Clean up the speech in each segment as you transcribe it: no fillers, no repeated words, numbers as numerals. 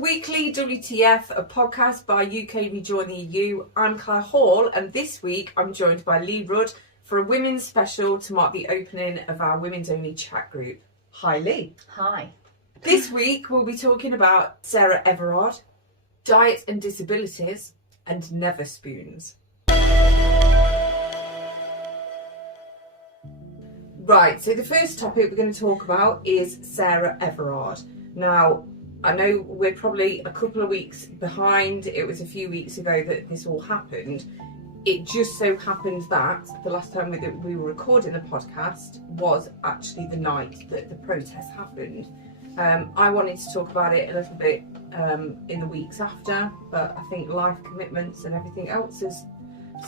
weekly WTF, a podcast by UK Rejoin the EU. I'm Claire Hall, and this week I'm joined by Lee Rudd for a women's special to mark the opening of our women's only chat group. Hi Lee. Hi. This week we'll be talking about Sarah Everard, diet and disabilities, and never spoons. Right, so the first topic we're going to talk about is Sarah Everard. Now, I know we're probably a couple of weeks behind. It was a few weeks ago that this all happened. It just so happened that the last time we were recording the podcast was actually the night that the protest happened. I wanted to talk about it a little bit in the weeks after, but I think life commitments and everything else has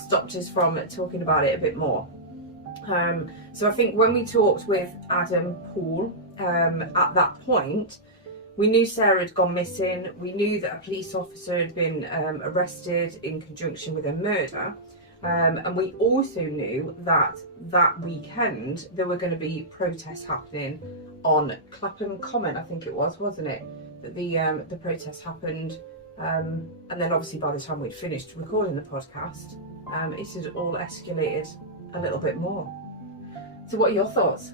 stopped us from talking about it a bit more. So I think when we talked with Adam Poole at that point, we knew Sarah had gone missing. We knew that a police officer had been arrested in conjunction with a murder. And we also knew that that weekend there were going to be protests happening on Clapham Common, I think it was, wasn't it? That the protests happened. And then obviously by the time we'd finished recording the podcast, it had all escalated a little bit more. So what are your thoughts?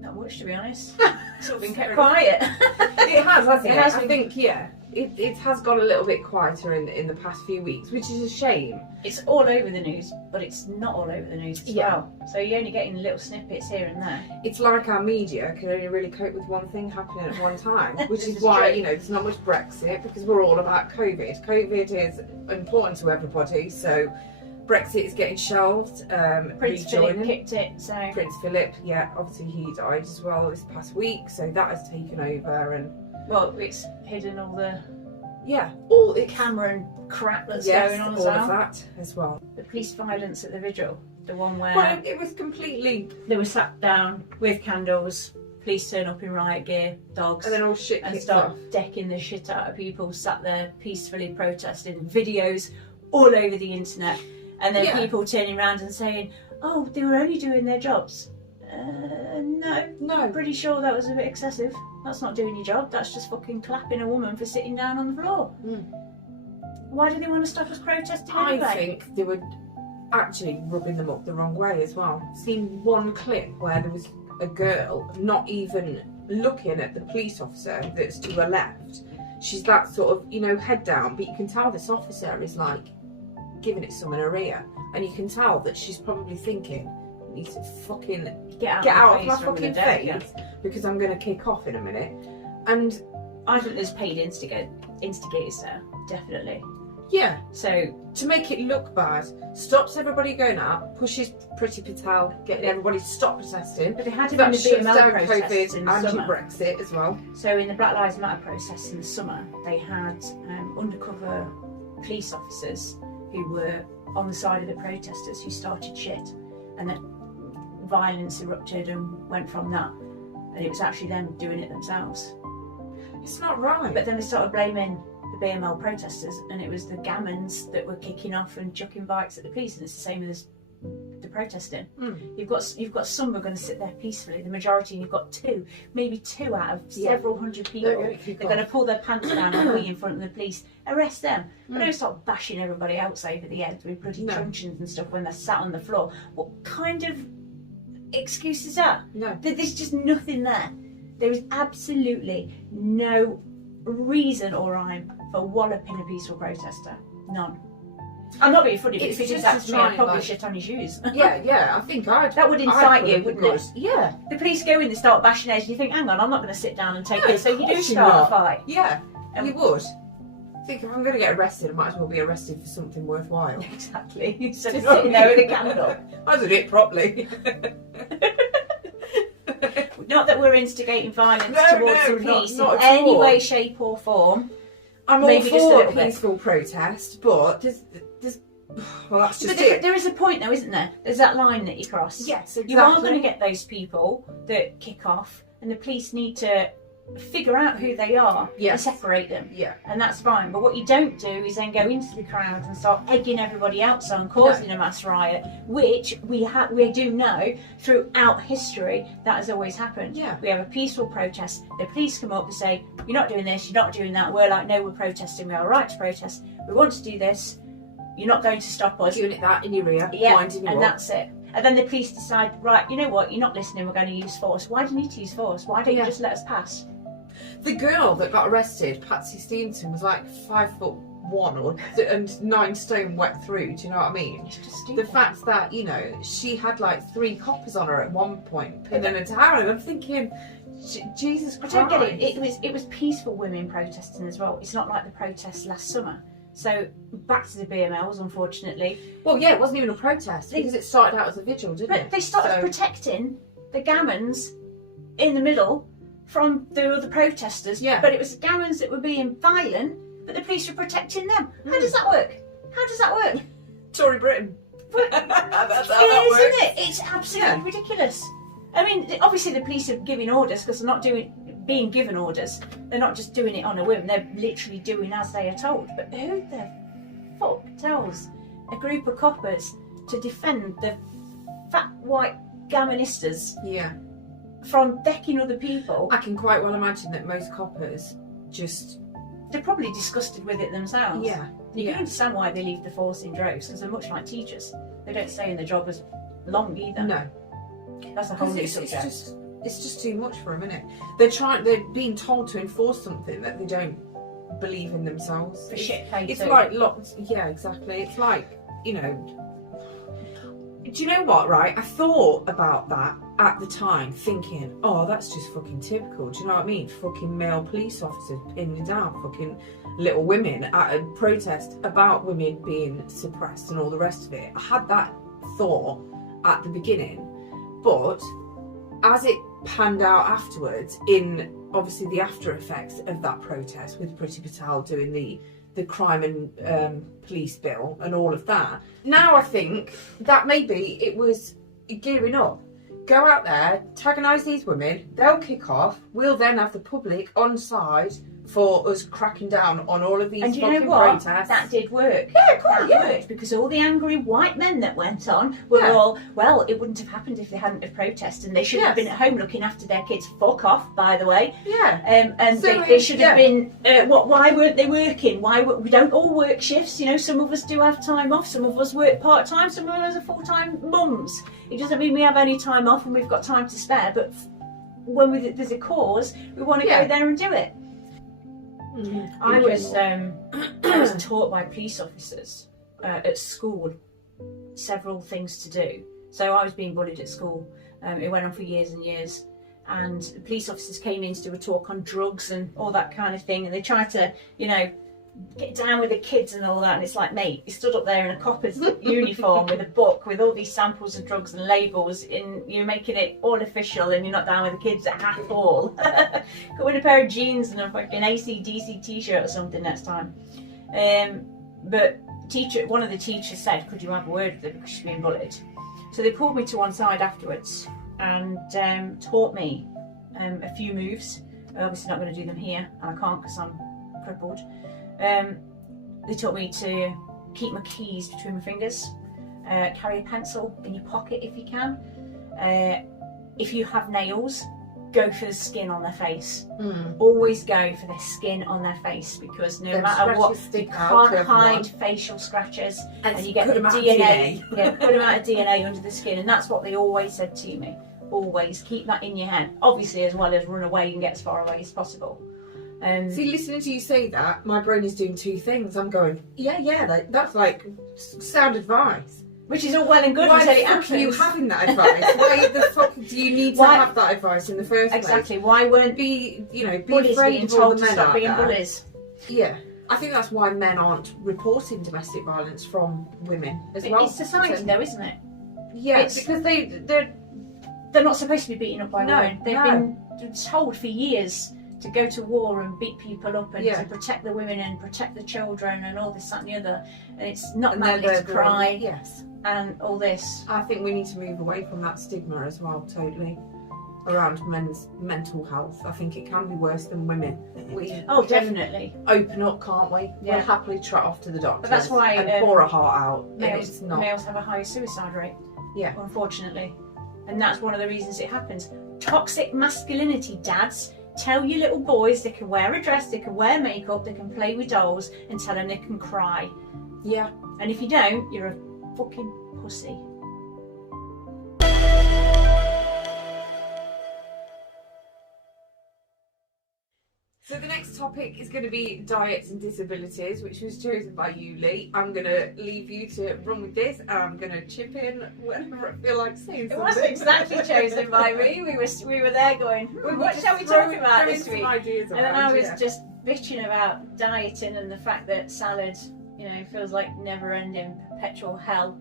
Not much, to be honest. Sort of been kept quiet. It has, hasn't it? has I been. think, yeah, it has got a little bit quieter in the past few weeks, which is a shame. It's all over the news, but it's not all over the news as Yeah. well. So you're only getting little snippets here and there. It's like our media can only really cope with one thing happening at one time, which This is is why, true. you know, there's not much Brexit, because we're all about COVID. COVID is important to everybody, so Brexit is getting shelved. Prince Philip rejoining. kicked it, so Prince Philip, yeah, obviously he died as well this past week, so that has taken over, and well, it's hidden all the yeah, all it camera and crap that's yes, going on as all well. of that as well. The police violence at the vigil, the one where Well, it was completely, they were sat down with candles, police turn up in riot gear, dogs, and then all shit and kicks start off. decking the shit out of people sat there peacefully protesting, videos all over the internet, and then Yeah. people turning around and saying, oh, they were only doing their jobs. No, I'm pretty sure that was a bit excessive. That's not doing your job, that's just fucking clapping a woman for sitting down on the floor. Why do they want to stop us protesting I anyway? think they were actually rubbing them up the wrong way as well. Seen one clip where there was a girl not even looking at the police officer that's to her left. She's that sort of, you know, head down, but you can tell this officer is like giving it some in her ear, and you can tell that she's probably thinking, I need to fucking Get out of my from fucking the deck, yeah. face because I'm going to kick off in a minute. And I think there's paid instigators there, definitely. yeah, So to make it look bad, stops everybody going out, pushes Priti Patel, getting everybody to stop protesting. but they had it in That the shuts BML down protests in COVID the and summer. Brexit as well. So in the Black Lives Matter protests in the summer, they had undercover police officers who were on the side of the protesters who started shit, and then violence erupted and went from that, and it was actually them doing it themselves. It's not right. But then they started blaming the BML protesters, and it was the gammons that were kicking off and chucking bikes at the police, and it's the same as the protesting. You've got some who are going to sit there peacefully, the majority, and you've got maybe two out of several hundred people. They're going to pull their pants down and wee in front of the police, arrest them. But don't start bashing everybody else over the head with bloody truncheons and stuff when they're sat on the floor. What kind of excuse is that? No. There's just nothing there. There is absolutely no reason or rhyme for walloping a peaceful protester. None. I'm not being funny, but It's if you did just that to to me, try I'd and, probably like- shit on your shoes. Yeah, I think That would incite you, wouldn't it? Yeah. The police go in, they start bashing heads, and you think, hang on, I'm not going to sit down and take No, this. So of you do course you're start a not. fight. Yeah, Um, you would. I think if I'm going to get arrested, I might as well be arrested for something worthwhile. Exactly. So Do you know what sitting I there with mean? a candle. I did it properly. Not that we're instigating violence No, towards no, the police not in at any all. way, shape or form. I'm all Maybe just a for little bit. peaceful protest, but there's well, that's just But it. there is a point though, isn't there? There's that line that you cross. Yes, exactly. You are going to get those people that kick off, and the police need to figure out who they are and Yes. separate them. Yeah. And that's fine. But what you don't do is then go into the crowd and start egging everybody else on, causing a mass riot, which we do know throughout history that has always happened. Yeah. We have a peaceful protest. The police come up and say, "You're not doing this. You're not doing that." We're like, "No, we're protesting. We have a right to protest. We want to do this. You're not going to stop us." Doing it that in your ear, Yeah, winding you and up. that's it. And then the police decide, right, you know what? You're not listening. We're going to use force. Why do you need to use force? Why don't you just let us pass? The girl that got arrested, Patsy Stevenson, was like 5'1" and 9 stone wet through. Do you know what I mean? It's just stupid. The fact that, you know, she had like 3 coppers on her at one point, pinning her down, and I'm thinking, Jesus Christ. I don't get it. It was peaceful women protesting as well. It's not like the protests last summer. So back to the BMLs, unfortunately. Well, yeah, it wasn't even a protest because it started out as a vigil, didn't But it? they started protecting the gammons in the middle from the other protesters. Yeah. But it was the gammons that were being violent, but the police were protecting them. How does that work? How does that work? Tory Britain. That's how that It is, works. isn't it? It's absolutely ridiculous. I mean, obviously the police are giving orders because they're not being given orders. They're not just doing it on a whim. They're literally doing as they are told. But who the fuck tells a group of coppers to defend the fat white gammonistas Yeah. from decking other people? I can quite well imagine that most coppers just... They're probably disgusted with it themselves. Yeah. You can understand why they leave the force in droves because they're much like teachers. They don't stay in the job as long either. No. That's a whole new It's subject. just too much for a minute. They're being told to enforce something that they don't believe in themselves. For shit paid It's too. like lots. Yeah, exactly. It's like, you know. Do you know what? Right, I thought about that at the time, thinking, "Oh, that's just fucking typical." Do you know what I mean? Fucking male police officers pinning down fucking little women at a protest about women being suppressed and all the rest of it. I had that thought at the beginning, but as it panned out afterwards, in obviously the after effects of that protest with Priti Patel doing the crime and police bill and all of that, now I think that maybe it was gearing up. Go out there, antagonise these women, they'll kick off, we'll then have the public on side for us cracking down on all of these And you fucking know what? protests. That did work. Yeah, cool, That yeah. worked because all the angry white men that went on were Yeah. all, well, it wouldn't have happened if they hadn't have protested and they should have Yes. been at home looking after their kids. Fuck off, by the way. Yeah. And So, they should have yeah. been, why weren't they working? We don't all work shifts, you know, some of us do have time off, some of us work part-time, some of us are full-time mums. It doesn't mean we have any time off and we've got time to spare, but when there's a cause, we want to Yeah. go there and do it. I was taught by police officers at school several things to do. So I was being bullied at school. It went on for years and years. And the police officers came in to do a talk on drugs and all that kind of thing. And they tried to, you know, get down with the kids and all that. And it's like, mate, you stood up there in a copper's uniform with a book with all these samples of drugs and labels, and you're making it all official, and you're not down with the kids at all. Go in a pair of jeans and a fucking AC/DC t-shirt or something next time. But one of the teachers said, could you have a word with her because she's being bullied? So they pulled me to one side afterwards and taught me a few moves. I'm obviously not going to do them here, and I can't because I'm crippled. They taught me to keep my keys between my fingers, carry a pencil in your pocket if you can. If you have nails, go for the skin on their face. Always go for the skin on their face, because no Them matter what, scratches you stick out, can't hide everyone. facial scratches, And and you get good the amount of DNA. Yeah, good amount of DNA under the skin, and that's what they always said to me. Always keep that in your head, obviously, as well as run away and get as far away as possible. See, listening to you say that, my brain is doing two things. I'm going, yeah, that's like sound advice. Which is all well and good Why until the it fuck are you happens. having that advice? Why the fuck do you need to Why- have that advice in the first place? Exactly. Why weren't Be bullies afraid being of all told the to men stop out being there. bullies? Yeah. I think that's why men aren't reporting domestic violence from women as well. It's society, though, isn't it? Yes, it's- because They're not supposed to be beaten up by No, women. They've no. been told for years to go to war and beat people up and Yeah. to protect the women and protect the children and all this, that and the other. And it's not and manly they're to cry Yes. and all this. I think we need to move away from that stigma as well, totally. around men's mental health. I think it can be worse than women. We can definitely open up, can't we? Yeah. We'll happily trot off to the doctor. But that's why and pour a heart out. males have a higher suicide rate. Yeah. Unfortunately, and that's one of the reasons it happens. Toxic masculinity, dads. Tell your little boys they can wear a dress, they can wear makeup, they can play with dolls, and tell them they can cry. Yeah. And if you don't, you're a fucking pussy. So the next topic is going to be diets and disabilities, which was chosen by you, Lee. I'm going to leave you to run with this, and I'm going to chip in whenever I feel like saying something. It wasn't exactly chosen by me. We were there going, what shall we talk about this week? And then I was just bitching about dieting and the fact that salad, feels like never-ending perpetual hell.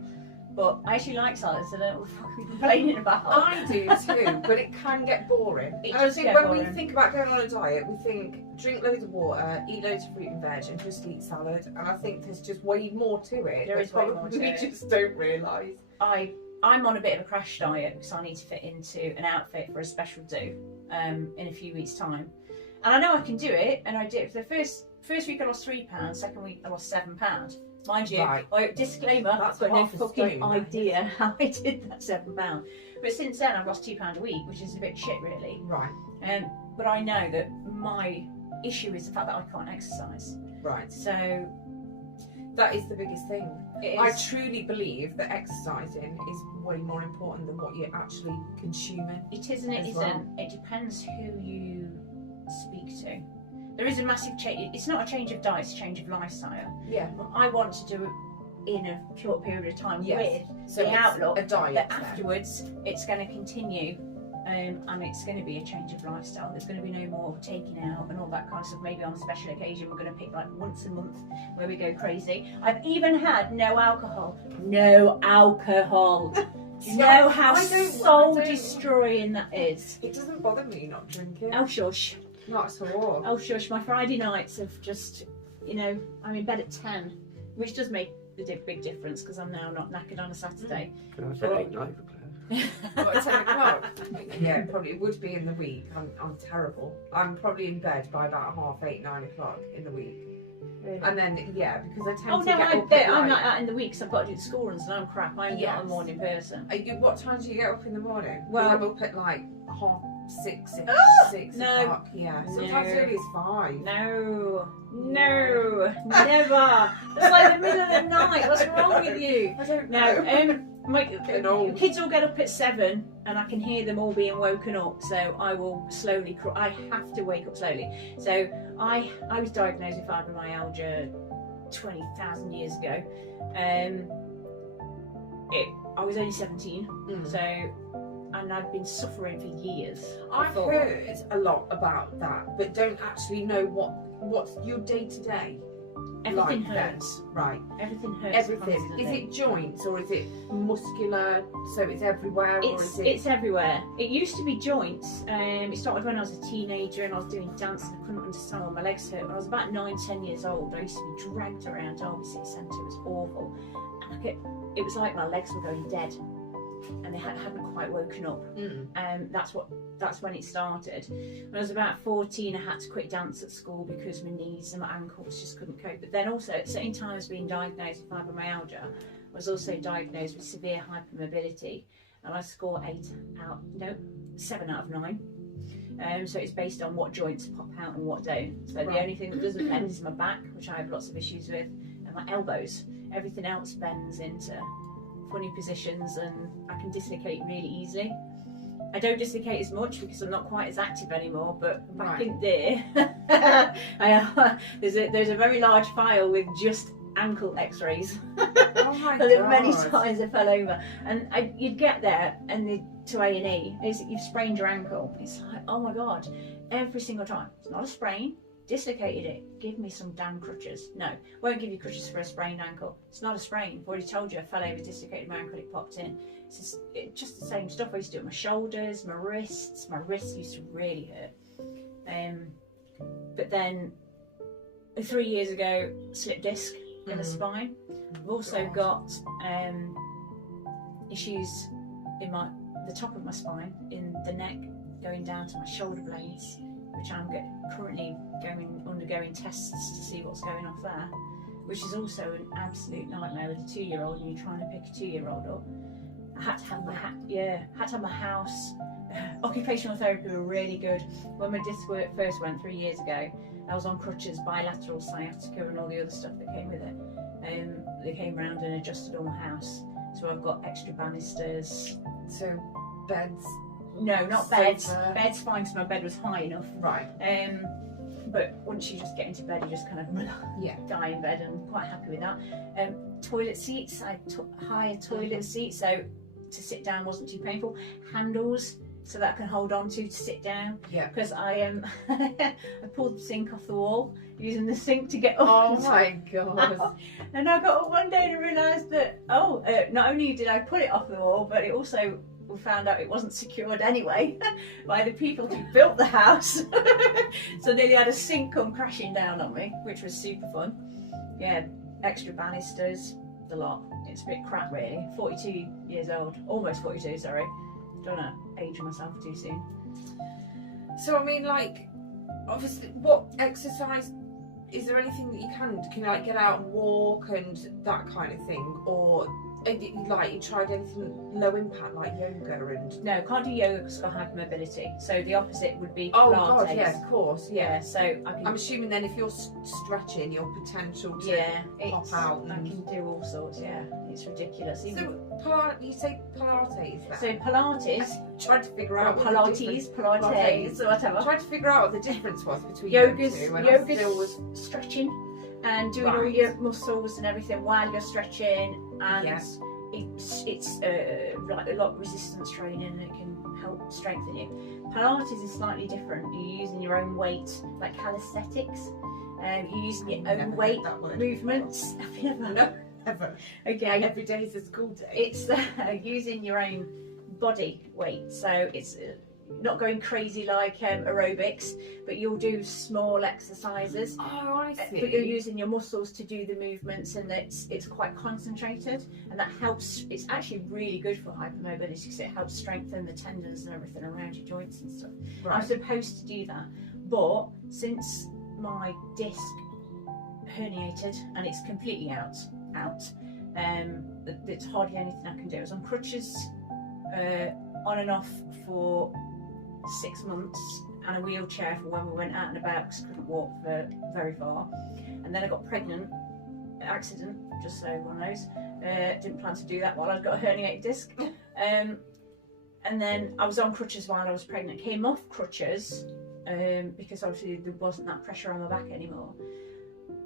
But I actually like salads, so I don't know what the fuck we're complaining about. I do too, but it can get boring. It I does think get when boring. we think about going on a diet, we think drink loads of water, eat loads of fruit and veg, and just eat salad. And I think there's just way more to it. There is way more to we it. just don't realise. I'm on a bit of a crash diet because I need to fit into an outfit for a special do in a few weeks' time. And I know I can do it, and I did. For the first week I lost £3, second week I lost £7. Mind you, Right. Disclaimer, That's I've got no half a fucking stone, idea how I did that £7. But since then I've lost £2 a week, which is a bit shit really. Right. But I know that my issue is the fact that I can't exercise. Right. So that is the biggest thing. it is, I truly believe that exercising is way more important than what you're actually consuming. it is and it as isn't. well. It depends who you speak to. There is a massive change. It's not a change of diet, it's a change of lifestyle. Yeah. I want to do it in a short period of time Yes. with So the it's outlook a diet that then. afterwards it's going to continue and it's going to be a change of lifestyle. There's going to be no more taking out and all that kind of stuff. Maybe on a special occasion we're going to pick like once a month where we go crazy. I've even had no alcohol. Do you know how soul destroying that is? It doesn't bother me not drinking. Oh shush. Not at all. Oh shush, my Friday nights have just, I'm in bed at 10, which does make a big difference because I'm now not knackered on a Saturday. Can I say big night for Claire? What, at 10 o'clock? Yeah, probably it would be in the week. I'm terrible. I'm probably in bed by about 8:30, 9 o'clock in the week. Really? And then, yeah, because I tend Oh to no, get up at I'm night. not out in the week because I've got to do the school runs and I'm crap. I'm not Yes. a morning person. What time do you get up in the morning? Well- I'm up at like 6:30, Ah! 6 No. o'clock. Yeah, sometimes No. early as 5. No, never. It's like the middle of the night. What's wrong with you? I don't know. No, my Getting old. kids all get up at 7 and I can hear them all being woken up, so I will slowly I have to wake up slowly. So I was diagnosed with fibromyalgia 20,000 years ago. I was only 17, so and I've been suffering for years. I've before. heard a lot about that, but don't actually know what's your day to day. Everything like then. hurts. Right. Everything hurts. Everything. constantly. Is it joints or is it muscular? So it's everywhere, or is it? It's everywhere. It used to be joints. It started when I was a teenager and I was doing dance and I couldn't understand why my legs hurt. When I was about 9, 10 years old, I used to be dragged around Derby City Centre. It was awful. And it was like my legs were going dead and they hadn't quite woken up. That's when it started. When I was about 14, I had to quit dance at school because my knees and my ankles just couldn't cope. But then also at the same time as being diagnosed with fibromyalgia, I was also diagnosed with severe hypermobility, and I score 7 out of 9. So it's based on what joints pop out and what don't. So the only thing that doesn't bend is my back, which I have lots of issues with, and my elbows. Everything else bends into funny positions and I can dislocate really easily. I don't dislocate as much because I'm not quite as active anymore, but back in there, there's a very large file with just ankle x-rays. Oh my The God. many times I fell over, and you'd get there and to A&E, you've sprained your ankle. It's like, oh my God, every single time. It's not a sprain. Dislocated it. Give me some damn crutches. No, won't give you crutches for a sprained ankle. It's not a sprain. I've already told you I fell over, dislocated my ankle, it popped in. It's just the same stuff. I used to do it on my shoulders, my wrists. My wrists used to really hurt. But then 3 years ago, slip disc in the spine. I've also got issues in the top of my spine, in the neck, going down to my shoulder blades, which I'm currently undergoing tests to see what's going off there, which is also an absolute nightmare with a 2-year-old, and you're trying to pick a 2-year-old up. I had to have my house. Occupational therapy were really good. When my disc work first went 3 years ago, I was on crutches, bilateral sciatica, and all the other stuff that came with it. They came round and adjusted all my house. So I've got extra banisters. So beds? No, not beds. Bed's fine because my bed was high enough. Right. But once you just get into bed, you just kind of die in bed, and I'm quite happy with that. Toilet seats, higher toilet seats, so to sit down wasn't too painful. Handles, so that I can hold on to sit down. Yeah. Because I I pulled the sink off the wall using the sink to get up. Oh my god. And I got up one day and realised that not only did I put it off the wall, but it also, we found out it wasn't secured anyway by the people who built the house. So nearly had a sink come crashing down on me, which was super fun. Yeah, extra banisters, the lot. It's a bit crap really. 42 years old, almost 42, sorry. Don't want to age myself too soon. So I mean, like, obviously, what exercise, is there anything that you can you like get out and walk and that kind of thing, or like you tried anything low impact like yoga and? No, can't do yoga because I've got hypermobility. So the opposite would be Pilates. Oh god, yeah, of course, yeah. So I can. I'm assuming then if you're stretching, your potential to pop out. I can do all sorts. Yeah, it's ridiculous. So you say Pilates then? So Pilates. Tried to figure out Pilates, or whatever. Tried to figure out what the difference was between yoga's was stretching and doing all your muscles and everything while you're stretching, and it's like a lot of resistance training, and it can help strengthen you. Pilates is slightly different. You're using your own weight, like calisthenics. You're using your own weight movements. Have you ever? No, ever. Okay. Every day is a school day. It's using your own body weight, so it's not going crazy like aerobics, but you'll do small exercises. Oh, I see. But you're using your muscles to do the movements, and it's quite concentrated, and that helps. It's actually really good for hypermobility because it helps strengthen the tendons and everything around your joints and stuff. Right. I'm supposed to do that, but since my disc herniated and it's completely out, it's hardly anything I can do. I was on crutches on and off for 6 months, and a wheelchair for when we went out and about because I couldn't walk very far. And then I got pregnant, accident, just so everyone knows. Didn't plan to do that while I'd got a herniated disc. And then I was on crutches while I was pregnant. Came off crutches because obviously there wasn't that pressure on my back anymore.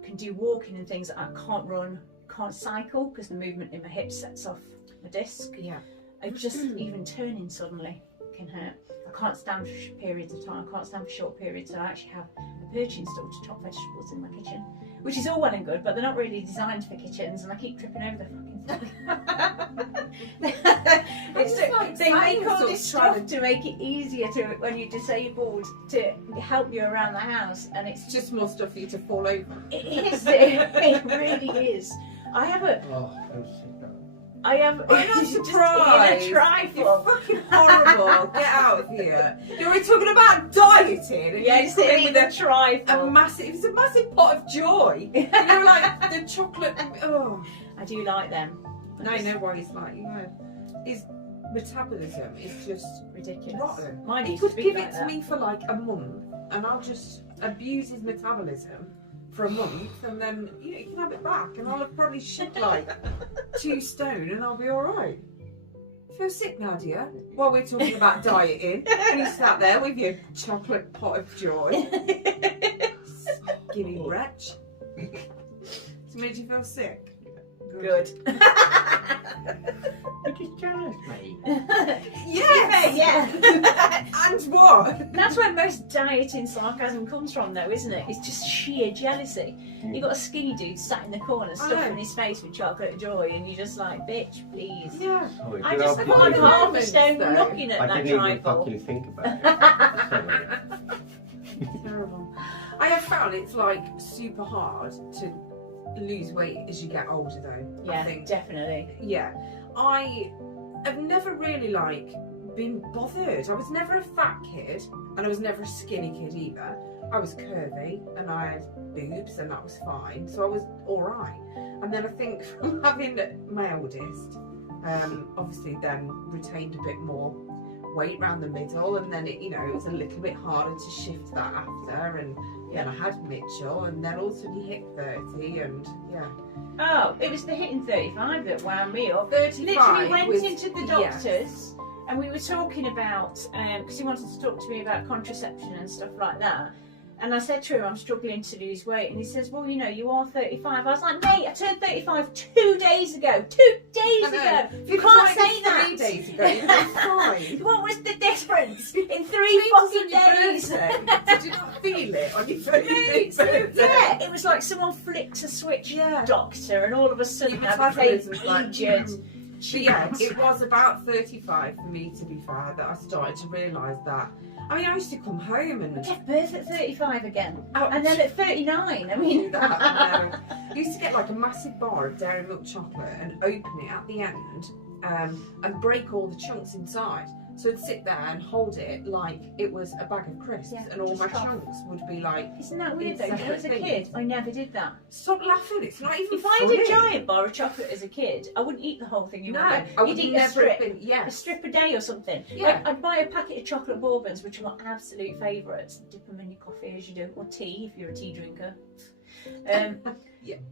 Can do walking and things. I can't run, can't cycle because the movement in my hips sets off my disc. Yeah. I just even turning suddenly can hurt. I can't stand for periods of time. I can't stand for short periods. So I actually have a perching stool to chop vegetables in my kitchen, which is all well and good, but they're not really designed for kitchens, and I keep tripping over the fucking thing. They make all this stuff to make it easier to, when you're disabled, to help you around the house, and it's just more stuff for you to fall over. It is. It really is. I have a. I'm surprised. In a trifle. You're fucking horrible. Get out of here. You were talking about dieting. And yes, with a trifle. It's a massive pot of joy. You know, like the chocolate. Oh, I do like them. Now you know why he's like, you know, his metabolism is just ridiculous. Rotten. Mine he could give it to me for like a month, and I'll just abuse his metabolism for a month, and then you can have it back, and I'll have probably shed like 2 stone, and I'll be all right. Feel sick, Nadia? While we're talking about dieting, and you sat there with your chocolate pot of joy, skinny wretch. So made you feel sick? Good. You're just jealous, mate. Yes! Yeah. And what? That's where most dieting sarcasm comes from, though, isn't it? It's just sheer jealousy. You got a skinny dude sat in the corner, stuffing his face with chocolate joy, and you're just like, bitch, please. Yeah. Oh, I just feel like half a stone looking at I that didn't even trifle. fucking think about it. Terrible. I have found it's like super hard to lose weight as you get older, though. Yeah, I think. definitely. Yeah. I have never really been bothered. I was never a fat kid, and I was never a skinny kid either. I was curvy, and I had boobs, and that was fine. So I was all right. And then I think from having my eldest, obviously then retained a bit more weight around the middle, and then it was a little bit harder to shift that after, and then I had Mitchell, and then also he hit 30, and Oh, it was the hitting 35 that wound me up. 35 Literally went was, into the doctor's, and we were talking about, because he wanted to talk to me about contraception and stuff like that. And I said to him, I'm struggling to lose weight. And he says, well, you are 35. I was like, mate, I turned 35 2 days ago. 2 days ago. You can't say that. 3 days ago, you were fine. What was the difference in 3 fucking days? Did you not feel it on your 35th birthday? Yeah, it was like someone flicked a switch, doctor, and all of a sudden I became aged. But yeah, it was about 35 for me, to be fair, that I started to realise that. I mean, I used to come home and give birth at 35 again, and then at 39. I mean, I used to get like a massive bar of dairy milk chocolate and open it at the end, and break all the chunks inside. So I'd sit there and hold it like it was a bag of crisps, and all my chunks would be like. Isn't that weird though? As a kid, I never did that. Stop laughing! It's not even. If funny. I had a giant bar of chocolate as a kid, I wouldn't eat the whole thing. You'd eat a strip a day or something. Yeah. I'd buy a packet of chocolate bourbons, which are my absolute favourites. Dip them in your coffee as you do, or tea if you're a tea drinker.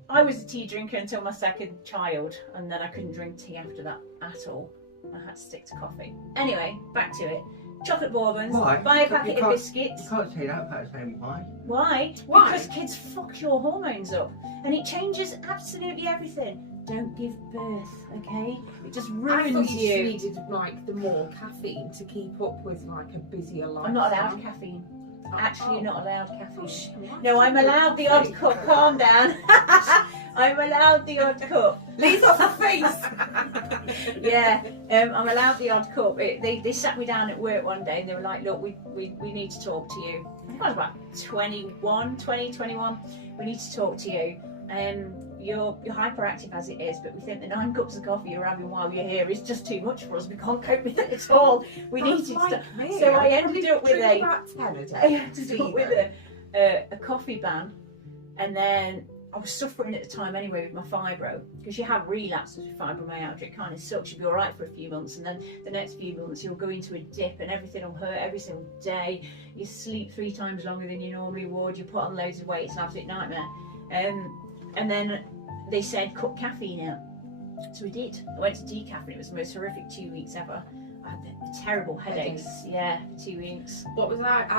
I was a tea drinker until my second child, and then I couldn't drink tea after that at all. I had to stick to coffee. Anyway, back to it. Chocolate bourbons. Why? Buy a packet of biscuits. You can't say that without saying why. Why? Why? Because kids fuck your hormones up, and it changes absolutely everything. Don't give birth, okay? It just I ruins thought you you. just needed like the more caffeine to keep up with like a busier life. I'm not allowed caffeine. Actually, you're not allowed Oh, caffeine. shit, No, I'm allowed the odd cup. Calm down. I'm allowed the odd cup. Leave off the face. Yeah, I'm allowed the odd cup. They sat me down at work one day and they were like, look, we need to talk to you. I think I was about 21. We need to talk to you. You're hyperactive as it is, but we think the 9 cups of coffee you're having while you're here is just too much for us. We can't cope with it at all. We need to stop. So I ended up with a coffee ban, and then I was suffering at the time anyway with my fibro, because you have relapses with fibromyalgia. It kind of sucks. You'll be all right for a few months, and then the next few months you'll go into a dip, and everything will hurt every single day. You sleep 3 times longer than you normally would. You put on loads of weight. It's an absolute nightmare. And then they said cut caffeine out. So we did. I went to decaf, and it was the most horrific 2 weeks ever. I had terrible headaches. Yeah, for 2 weeks. What was that?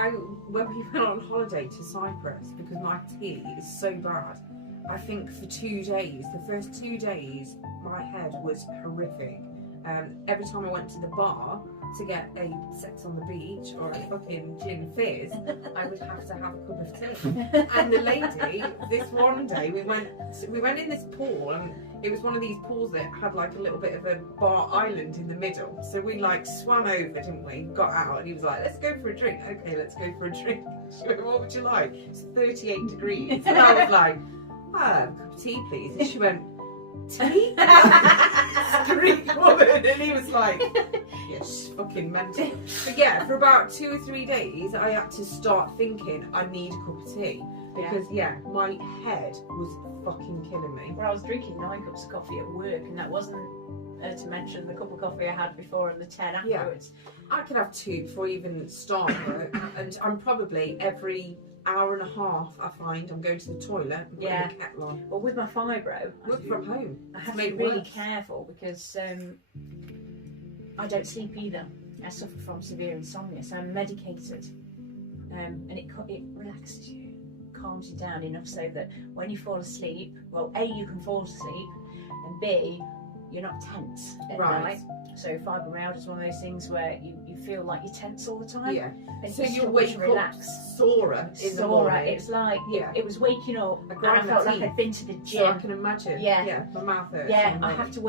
When we went on holiday to Cyprus, because my tea is so bad, I think for 2 days, the first 2 days, my head was horrific. Every time I went to the bar to get a sex on the beach or a fucking gin fizz, I would have to have a cup of tea. And the lady, this one day, we went in this pool, and it was one of these pools that had like a little bit of a bar island in the middle. So we like swam over, didn't we? Got out, and he was like, let's go for a drink. Okay, let's go for a drink. She went, what would you like? It's 38 degrees. And I was like, a cup of tea, please. And she went, tea? Greek woman. And he was like, yes, fucking mental. But yeah, for about 2 or 3 days, I had to start thinking I need a cup of tea. Because my head was fucking killing me. Well, I was drinking 9 cups of coffee at work, and that wasn't to mention the cup of coffee I had before and the 10 afterwards. I could have 2 before I even start work, and I'm probably every hour and a half, I find I'm going to the toilet and putting the kettle on. Well, with my fibro, work from home. I have to be really careful, because I don't sleep either. I suffer from severe insomnia, so I'm medicated, and it relaxes you, calms you down enough so that when you fall asleep, well, A, you can fall asleep, and B, you're not tense at night. So fibromyalgia is one of those things where you feel like you're tense all the time. Yeah. And so you wake up sore in the morning. It's like it was waking up, and I felt like I'd been to the gym. So I can imagine. Yeah. My mouth hurts. Yeah. I have to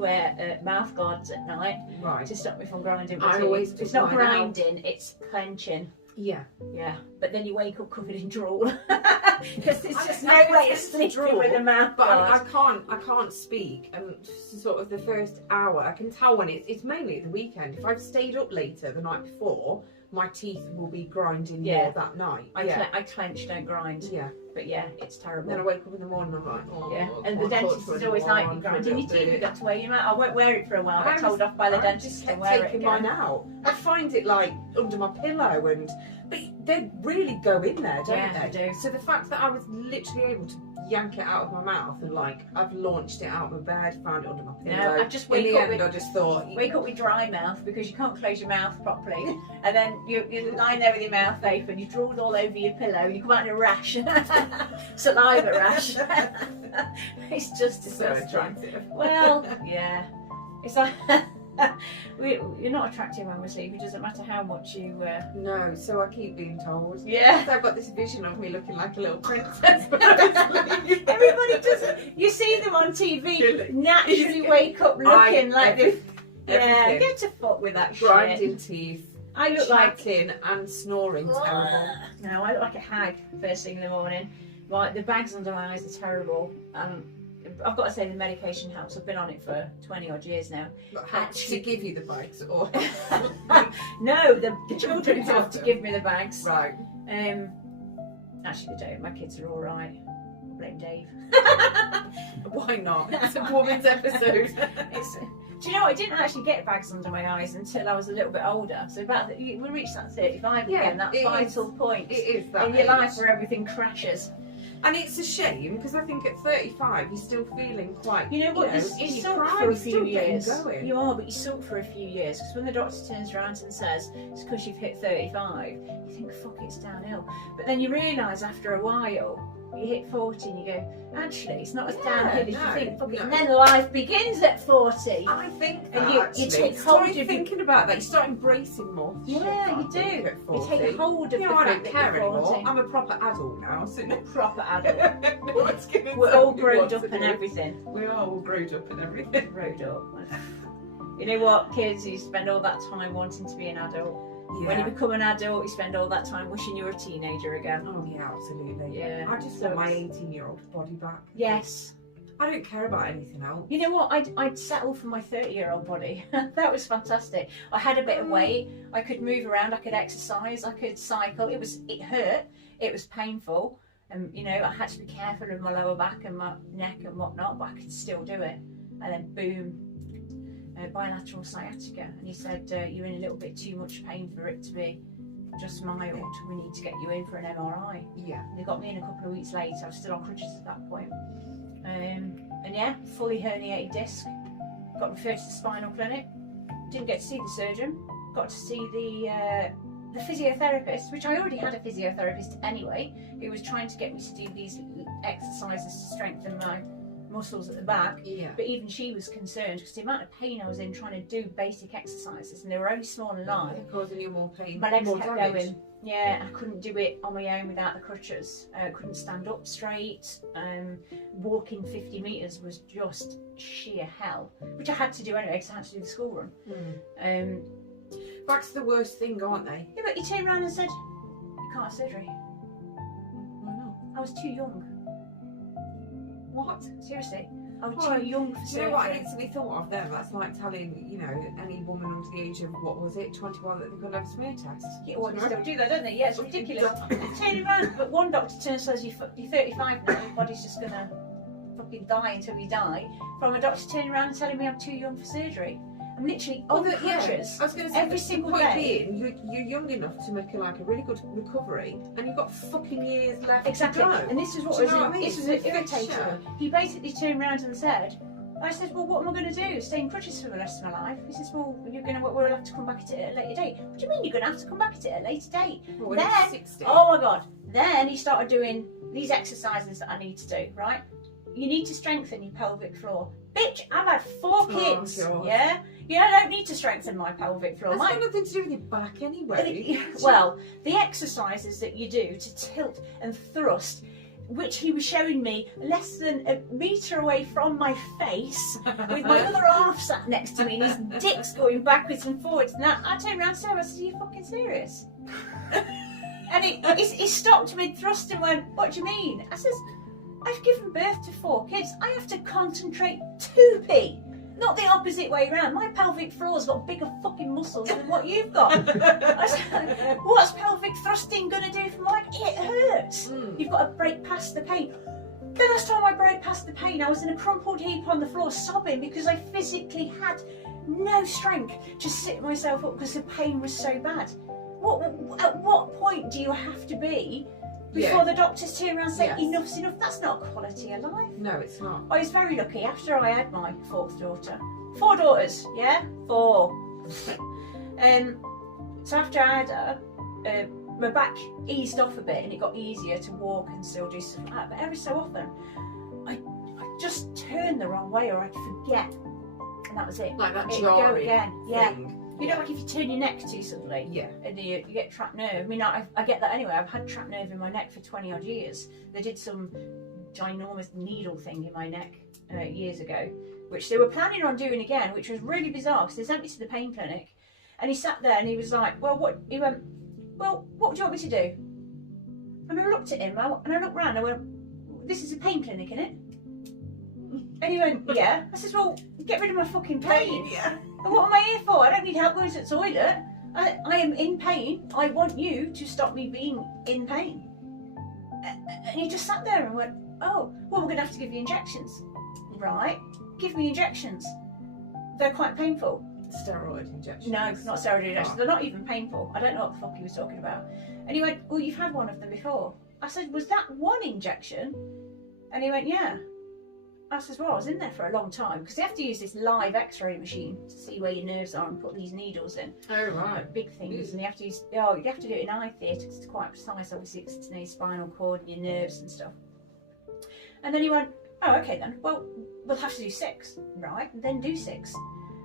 wear mouth guards at night to stop me from grinding. It's not grinding. It's clenching. Yeah. Yeah, but then you wake up covered in drool because there's just no I way of it's sleeping drool, with a mouth But guard. I can't speak, and sort of the first hour, I can tell when it's mainly at the weekend. If I've stayed up later the night before, my teeth will be grinding more that night. I clench, don't grind. Yeah. But yeah, it's terrible. And then I wake up in the morning and I'm like, oh. Yeah, I and the can't dentist talk is to always like, anyone, you're grinding your can't do teeth, it. you've got to wear your mouth. I won't wear it for a while. I got told off by the I dentist just to kept wear it taking again. mine out. I find it like under my pillow, but they really go in there, don't Yeah, they? they do. So the fact that I was literally able to yank it out of my mouth and like I've launched it out of my bed, found it under my pillow. No, I just in wake the up end, with- I just thought, Wake up with dry mouth because you can't close your mouth properly, and then you're lying there with your mouth open, you've drooled all over your pillow, you come out in a rash, saliva rash. It's just so disgusting. attractive. Well, yeah, it's like you're not attractive when we sleep. It doesn't matter how much you. No, so I keep being told. Yeah. So I've got this vision of me looking like a little princess. when I sleep. Everybody does it. You see them on TV, naturally wake up looking like this. Yeah, everything. get to fuck with that shit. Grinding teeth, I look like chatting and snoring terrible. no, I look like a hag first thing in the morning. Right, the bags under my eyes are terrible. I've got to say the medication helps. I've been on it for 20 odd years now. But how to give you the bags or No, the children have to give me the bags. right. Actually, they don't. My kids are all right. Blame Dave. Why not? It's a woman's episode. Do you know, I didn't actually get bags under my eyes until I was a little bit older. So we reached that 35 again, that vital point It is that in your age. life where everything crashes. And it's a shame because I think at 35 you're still feeling quite. You know what? in You your sulk prime, for a still few getting years. going. You are, but you sulk for a few years because when the doctor turns around and says it's because you've hit 35, you think, fuck, it's downhill. But then you realise after a while, you hit 40 and you go, actually, it's not as downhill as you think. Fuck it. And then life begins at 40. I think And that you actually, take hold start of your- thinking about that. You start embracing more. shit, Yeah, I you do. think, at You 40. take hold of You the know, I fact don't that care you're anymore. 40. I'm a proper adult now, so no Proper adult. one's gonna We're tell all me grown what up to and do. everything. We are all grown up and everything. Grown up. You know what, kids, you spend all that time wanting to be an adult. When you become an adult, you spend all that time wishing you were a teenager again. Oh yeah, absolutely. Yeah. I just So want my it's- 18-year-old body back. Yes. I don't care about anything else. You know what? I'd settle for my 30-year-old body. That was fantastic. I had a bit of weight. I could move around. I could exercise. I could cycle. It hurt. It was painful. And you know, I had to be careful of my lower back and my neck and whatnot, but I could still do it. And then boom, bilateral sciatica. And he said, you're in a little bit too much pain for it to be just mild. We need to get you in for an MRI. Yeah. They got me in a couple of weeks later. I was still on crutches at that point. And yeah, fully herniated disc. Got referred to the spinal clinic. Didn't get to see the surgeon. Got to see the physiotherapist, which I already had a physiotherapist anyway, who was trying to get me to do these exercises to strengthen my muscles at the back. Yeah. But even she was concerned because the amount of pain I was in trying to do basic exercises, and they were only small and light. They're causing you more pain. My legs more kept damage. going. Yeah, I couldn't do it on my own without the crutches. Couldn't stand up straight. Walking 50 metres was just sheer hell, which I had to do anyway because I had to do the school run. Mm. Back's the worst thing, aren't they? Yeah, but he turned around and said, "You can't have surgery." Why not? I was too young. What? Seriously, I was Well, too young for Do you surgery. know what? It needs to be thought of then. That's like telling, you know, any woman under the age of, what was it, 21, that they're going to have a smear test. Yeah, well, they still do that, don't they? Yeah, it's ridiculous. Turn around, but one doctor turns and says, you're 35 now, your body's just going to fucking die until you die. From a doctor turning around and telling me I'm too young for surgery. I'm literally on Well, yeah, crutches I was going to say, every the single point day. being, you're young enough to make a really good recovery, and you've got fucking years left Exactly, to go. and this is what Do you know what I mean? this was It's a irritating. fixture. He basically turned around and said, I said, well, what am I going to do? Stay in crutches for the rest of my life? He says, well, we'll have to come back at it at a later date. What do you mean you're going to have to come back at it at a later date? Well, when Then, you're 60. oh my God. Then he started doing these exercises that I need to do, right? You need to strengthen your pelvic floor. Bitch, I've had 4 kids, sure. yeah? Yeah, I don't need to strengthen my pelvic floor. That's got nothing to do with your back anyway. Well, the exercises that you do to tilt and thrust, which he was showing me less than a metre away from my face, with my other half sat next to me, and his dick's going backwards and forwards. And I turned around to him, I said, are you fucking serious? And he stopped mid-thrust and went, "What do you mean?" I says, "I've given birth to 4 kids. I have to concentrate 2p. Not the opposite way around. My pelvic floor's got bigger fucking muscles than what you've got." I said, "What's pelvic thrusting going to do for my... It hurts. You've got to break past the pain." The last time I broke past the pain, I was in a crumpled heap on the floor sobbing because I physically had no strength to sit myself up because the pain was so bad. At what point do you have to be before the doctors turn around and say, "Enough's enough"? That's not quality of life. No, it's not. I was very lucky after I had my 4th daughter. 4 daughters, yeah? 4. So after I had her, my back eased off a bit and it got easier to walk and still do stuff like that. But every so often, I just turned the wrong way or I'd forget. And that was it. Like that It'd go again. Yeah. thing. You know, like if you turn your neck too suddenly, and you get trapped nerve. I mean, I get that anyway. I've had trapped nerve in my neck for 20 odd years. They did some ginormous needle thing in my neck years ago, which they were planning on doing again, which was really bizarre because they sent me to the pain clinic, and he sat there and he was like, "Well, what?" He went, "Well, what would you want me to do?" And I looked at him and I looked round and I went, "This is a pain clinic, isn't it?" And he went, "Yeah." I said, "Well, get rid of my fucking pain. Yeah. And what am I here for? I don't need help going to the toilet. I am in pain. I want you to stop me being in pain." And he just sat there and went, "Oh, well, we're going to have to give you injections." "Right, give me injections. They're quite painful." Steroid injections. "No, not steroid injections. They're not even painful." I don't know what the fuck he was talking about. And he went, "Well, you've had one of them before." I said, "Was that one injection?" And he went, "Yeah." I said, "Well, I was in there for a long time," because they have to use this live X-ray machine to see where your nerves are and put these needles in. Oh, right. Big things, and you have to use. Oh, you have to do it in eye theatre because it's quite precise. Obviously, it's to know your spinal cord and your nerves and stuff. And then he went, "Oh, okay then. Well, we'll have to do 6, right? And then do 6."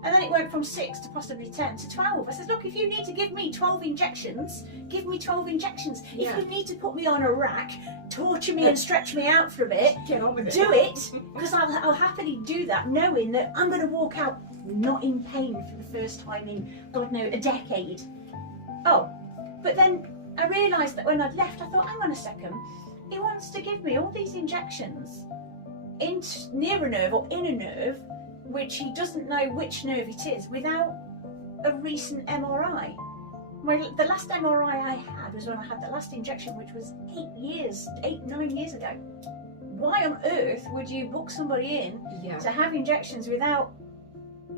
And then it went from 6 to possibly 10 to 12. I said, "Look, if you need to give me 12 injections, give me 12 injections. If you need to put me on a rack, torture me and stretch me out for a bit, Get on with it. do it, because I'll happily do that, knowing that I'm going to walk out not in pain for the first time in, God knows, a decade." Oh, but then I realised that when I'd left, I thought, hang on a second, he wants to give me all these injections near a nerve or in a nerve, which he doesn't know which nerve it is, without a recent MRI. The last MRI I had was when I had the last injection, which was 9 years ago. Why on earth would you book somebody in to have injections without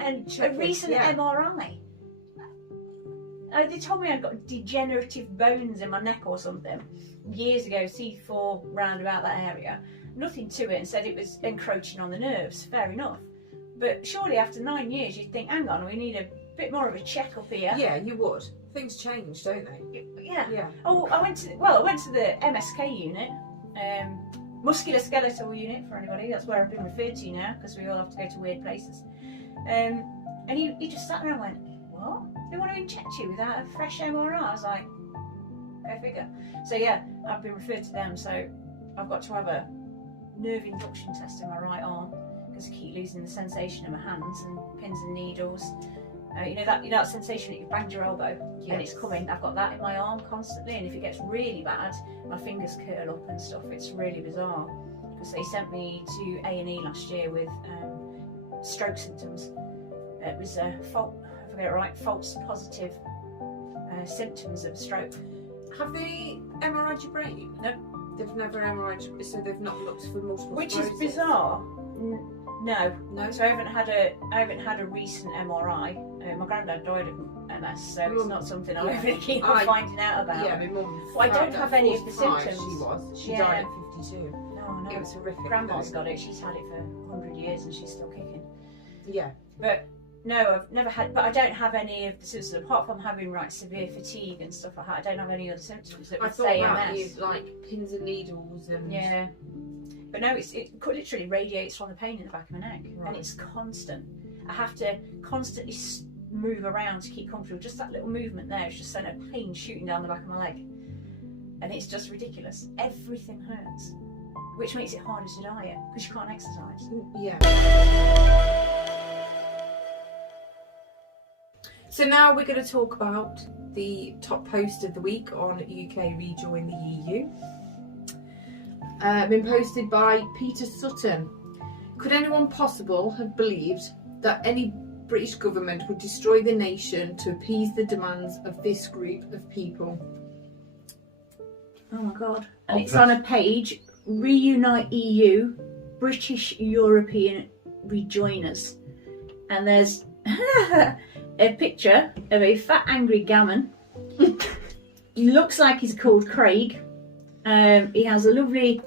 a recent MRI? They told me I'd got degenerative bones in my neck or something years ago, C4 round about that area. Nothing to it, and said it was encroaching on the nerves. Fair enough. But surely after 9 years you'd think, hang on, we need a bit more of a check-up here. Yeah, you would. Things change, don't they? Yeah. Oh, I went to the MSK unit, musculoskeletal unit for anybody. That's where I've been referred to now because we all have to go to weird places. And he just sat there and went, "What? They want to inject you without a fresh MRI?" I was like, go figure. So yeah, I've been referred to them. So I've got to have a nerve induction test in my right arm, because I keep losing the sensation in my hands and pins and needles. You know that sensation that you banged your elbow and it's coming. I've got that in my arm constantly, and if it gets really bad, my fingers curl up and stuff. It's really bizarre. Because they sent me to A&E last year with stroke symptoms. It was false positive symptoms of stroke. Have they MRI'd your brain? No. They've never MRI'd, so they've not looked for multiple Which sclerosis. is bizarre. No. No. So I haven't had a recent MRI. My granddad died of MS, so it's not something I'm really keen on finding out about. Yeah, my mum. Well, I don't have any of the symptoms. She died at 52. No. It was horrific. Grandma's got it. She's had it for 100 years and she's still kicking. Yeah. But no, I've never had. But I don't have any of the symptoms apart from having severe fatigue and stuff like that. I don't have any other symptoms that would say MS. You like pins and needles and. Yeah. But no, it literally radiates from the pain in the back of my neck, and it's constant. I have to constantly move around to keep comfortable. Just that little movement there is just sent a pain shooting down the back of my leg, and it's just ridiculous. Everything hurts, which makes it harder to diet because you can't exercise. Yeah. So now we're going to talk about the top post of the week on UK rejoin the EU. Been posted by Peter Sutton. Could anyone possible have believed that any British government would destroy the nation to appease the demands of this group of people? Oh my god. And it's on a page, Reunite EU, British European Rejoiners. And there's a picture of a fat angry gammon. He looks like he's called Craig. He has a lovely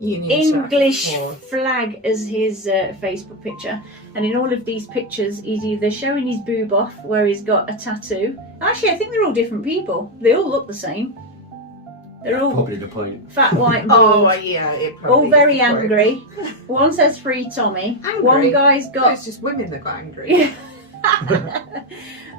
English flag as his Facebook picture, and in all of these pictures he's either showing his boob off where he's got a tattoo. Actually, I think they're all different people. They all look the same. They're all probably the point. Fat, white, and bald. Oh yeah, it probably all very is the point. angry. One says free Tommy. Angry? One guy's got. It's just women that got angry.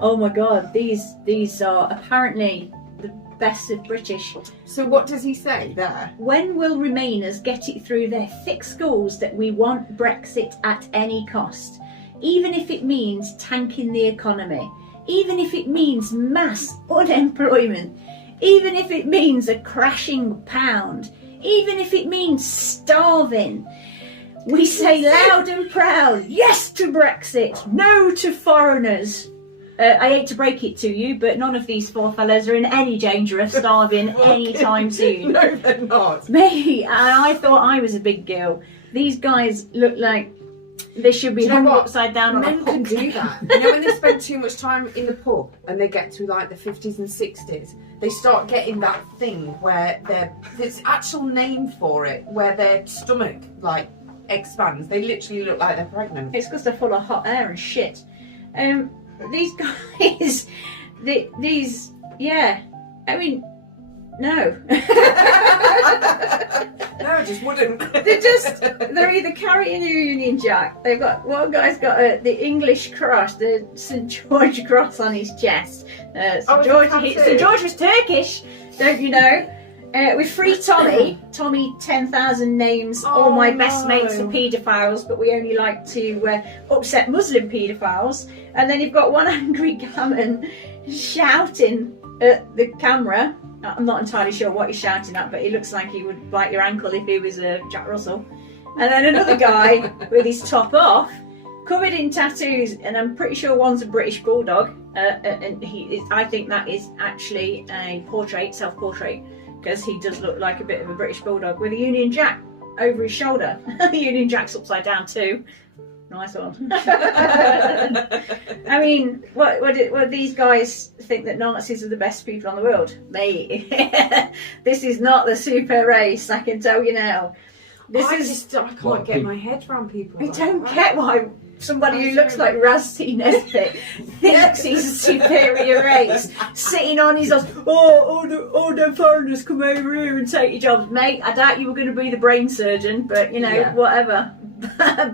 Oh my god, these are apparently the best of British. So what does he say there? When will Remainers get it through their thick skulls that we want Brexit at any cost? Even if it means tanking the economy. Even if it means mass unemployment. Even if it means a crashing pound. Even if it means starving. We say loud and proud, yes to Brexit, no to foreigners. I hate to break it to you, but none of these four fellas are in any danger of starving anytime soon. No, they're not. Me, and I thought I was a big girl. These guys look like they should be Do you know hung what? upside down on a Men can hook. do that. You know when they spend too much time in the pub and they get to like the 50s and 60s, they start getting that thing where there's actual name for it, where their stomach like expands. They literally look like they're pregnant. It's because they're full of hot air and shit. These guys, these, yeah, I mean, no. No, I just wouldn't. They're either carrying a Union Jack. They've got, one guy's got the English cross, the St George cross on his chest. St George was Turkish, don't you know? With free Tommy, 10,000 names, all my best mates are paedophiles, but we only like to upset Muslim paedophiles. And then you've got one angry gammon shouting at the camera. I'm not entirely sure what he's shouting at, but he looks like he would bite your ankle if he was Jack Russell. And then another guy with his top off, covered in tattoos, and I'm pretty sure one's a British bulldog. And I think that is actually a portrait, self-portrait, because he does look like a bit of a British bulldog with a Union Jack over his shoulder. The Union Jack's upside down too. Nice one. I mean, what these guys think that Nazis are the best people on the world? Mate, this is not the super race, I can tell you now. I can't get my head around people. I don't get why somebody who looks like Raz T. Nesbitt thinks he's a superior race, sitting on his ass. All the foreigners come over here and take your jobs, mate. I doubt you were going to be the brain surgeon, but you know, whatever.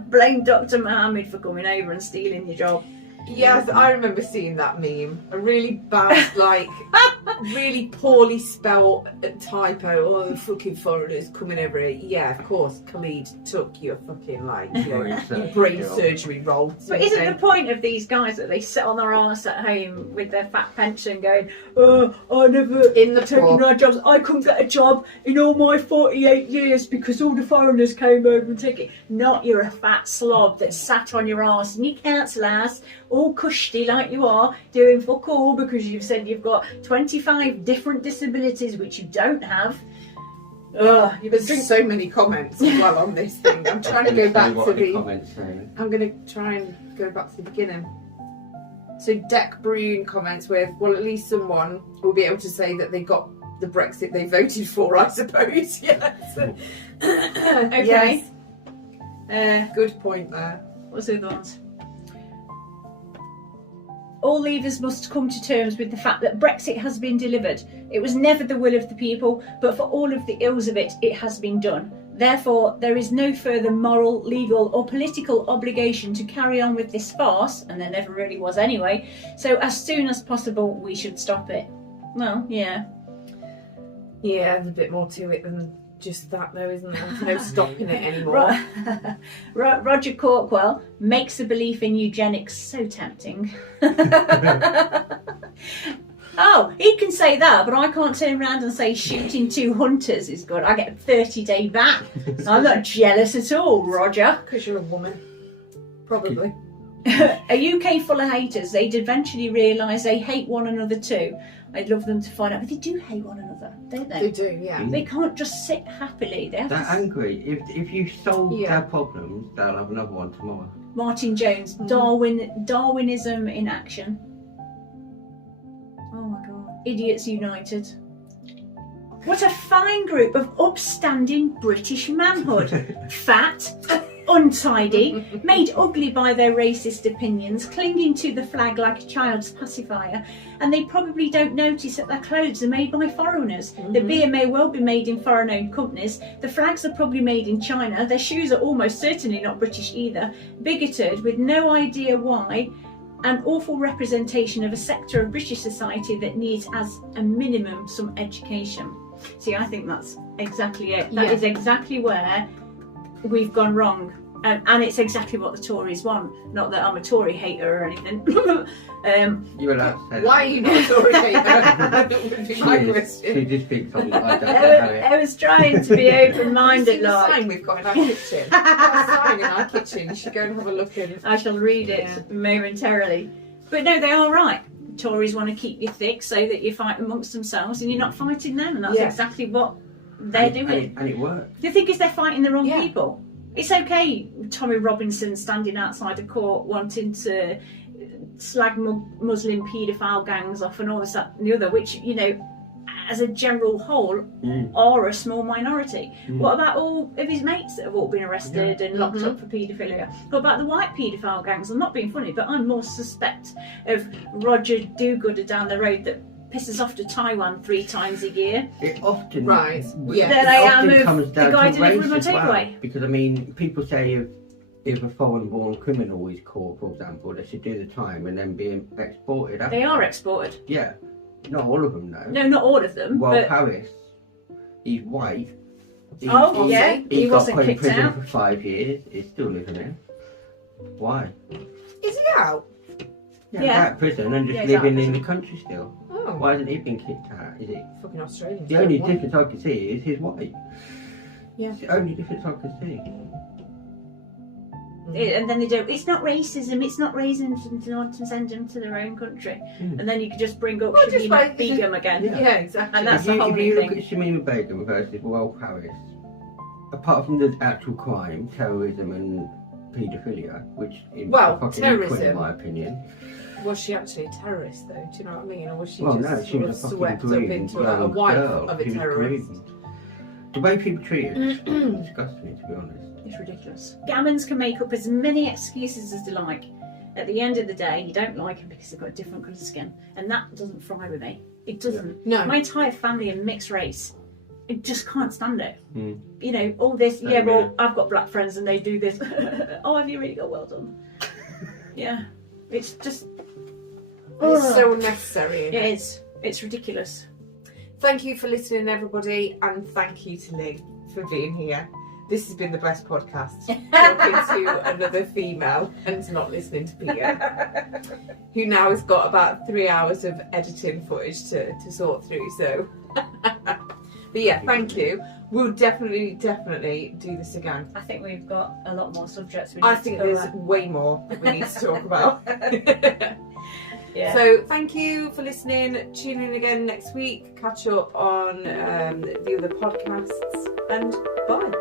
Blame Dr. Mohammed for coming over and stealing your job. Yes, I remember seeing that meme. A really bad, like, really poorly spelled typo. Oh, the fucking foreigners coming over here. Yeah, of course, Khalid took your fucking, like, your brain surgery role. But isn't the point of these guys that they sit on their arse at home with their fat pension going, oh, I never taken our jobs. I couldn't get a job in all my 48 years because all the foreigners came over and took it. Not you're a fat slob that sat on your arse and you council ass, all cushy like you are, doing fuck all because you've said you've got 25 different disabilities which you don't have. There's so many comments as well on this thing. I'm trying to go back to the... I'm going to try and go back to the beginning. So Deck Brune comments with, well, at least someone will be able to say that they got the Brexit they voted for, I suppose. Yes. Okay. Yes. Good point there. What's the other ones? All leaders must come to terms with the fact that Brexit has been delivered. It was never the will of the people, but for all of the ills of it, it has been done. Therefore, there is no further moral, legal or political obligation to carry on with this farce, and there never really was anyway, so as soon as possible we should stop it. Well, yeah. Yeah, there's a bit more to it than just that though, isn't there? There's no stopping it anymore. Roger Corkwell makes the belief in eugenics so tempting. Oh, he can say that, but I can't turn around and say shooting 2 hunters is good. I get a 30-day ban. I'm not jealous at all, Roger. Because you're a woman. Probably. A UK full of haters. They'd eventually realise they hate one another too. I'd love them to find out. But they do hate one another, don't they? They do, yeah. They can't just sit happily. They have They're to... angry. If you solve their problems, they'll have another one tomorrow. Martin Jones, Darwinism in action. Oh my God. Idiots United. What a fine group of upstanding British manhood. Fat, untidy, made ugly by their racist opinions, clinging to the flag like a child's pacifier, and they probably don't notice that their clothes are made by foreigners. The beer may well be made in foreign-owned companies, the flags are probably made in China, their shoes are almost certainly not British either, bigoted with no idea why, an awful representation of a sector of British society that needs as a minimum some education. See, I think that's exactly it. That is exactly where we've gone wrong. And it's exactly what the Tories want. Not that I'm a Tory hater or anything. You're allowed to say that. Why are you not a Tory hater? That would be my question. She just thinks something like that. I was trying to be open-minded, The like. sign we've got in our kitchen. That sign in our kitchen. You should go and have a look in. I shall read it momentarily. But no, they are right. Tories want to keep you thick so that you fight amongst themselves and you're not fighting them. And that's exactly what they're doing. And it works. The thing is, they're fighting the wrong people. It's okay, Tommy Robinson standing outside a court wanting to slag Muslim paedophile gangs off and all this, that and the other, which, you know, as a general whole, are a small minority. What about all of his mates that have all been arrested and locked up for paedophilia? What about the white paedophile gangs? I'm not being funny, but I'm more suspect of Roger Do-Gooder down the road that pisses off to Taiwan 3 times a year. It often Than I am of the guy delivering my takeaway. Because I mean, people say if a foreign-born criminal is caught, for example, they should do the time and then be exported. They are exported. Yeah, not all of them though. No, not all of them. Well, but... Harris, he's white. He got wasn't put in kicked prison out. for 5 years. He's still living there. Why? Is he out? Yeah. Out of prison and just he's living out of in the country still. Oh. Why hasn't he been kicked out? Is it? Fucking Australians. The only difference I can see is his white. Yeah. It's the only difference I can see. And then they don't. It's not racism. It's not racism to want to send them to their own country. And then you could just bring up Shamima Begum again. Yeah, exactly. And that's if the whole you thing. look at Shamima Begum versus Will Harris, apart from the actual crime, terrorism and paedophilia, which is fucking equal in my opinion. Was she actually a terrorist though? Do you know what I mean? Or was she Well, just no, she sort was of a swept fucking up green into a wife girl. of a She was terrorist? green. The way people treat her is disgusts me, to be honest. It's ridiculous. Gammons can make up as many excuses as they like. At the end of the day, you don't like them because they've got a different colour skin, and that doesn't fly with me. It doesn't. No. My entire family are mixed race. I just can't stand it. You know, all this. Well, I've got black friends and they do this. Oh, have you really got well done? Yeah, it's just. It's so unnecessary. It is. It's ridiculous. Thank you for listening, everybody, and thank you to Lee for being here. This has been the best podcast. Talking to another female and not listening to Peter, who now has got about 3 hours of editing footage to sort through. So, but yeah, thank you. We'll definitely do this again. I think we've got a lot more subjects. I think there's way more that we need to talk about. Yeah. So thank you for listening. Tune in again next week. Catch up on the other podcasts, and bye.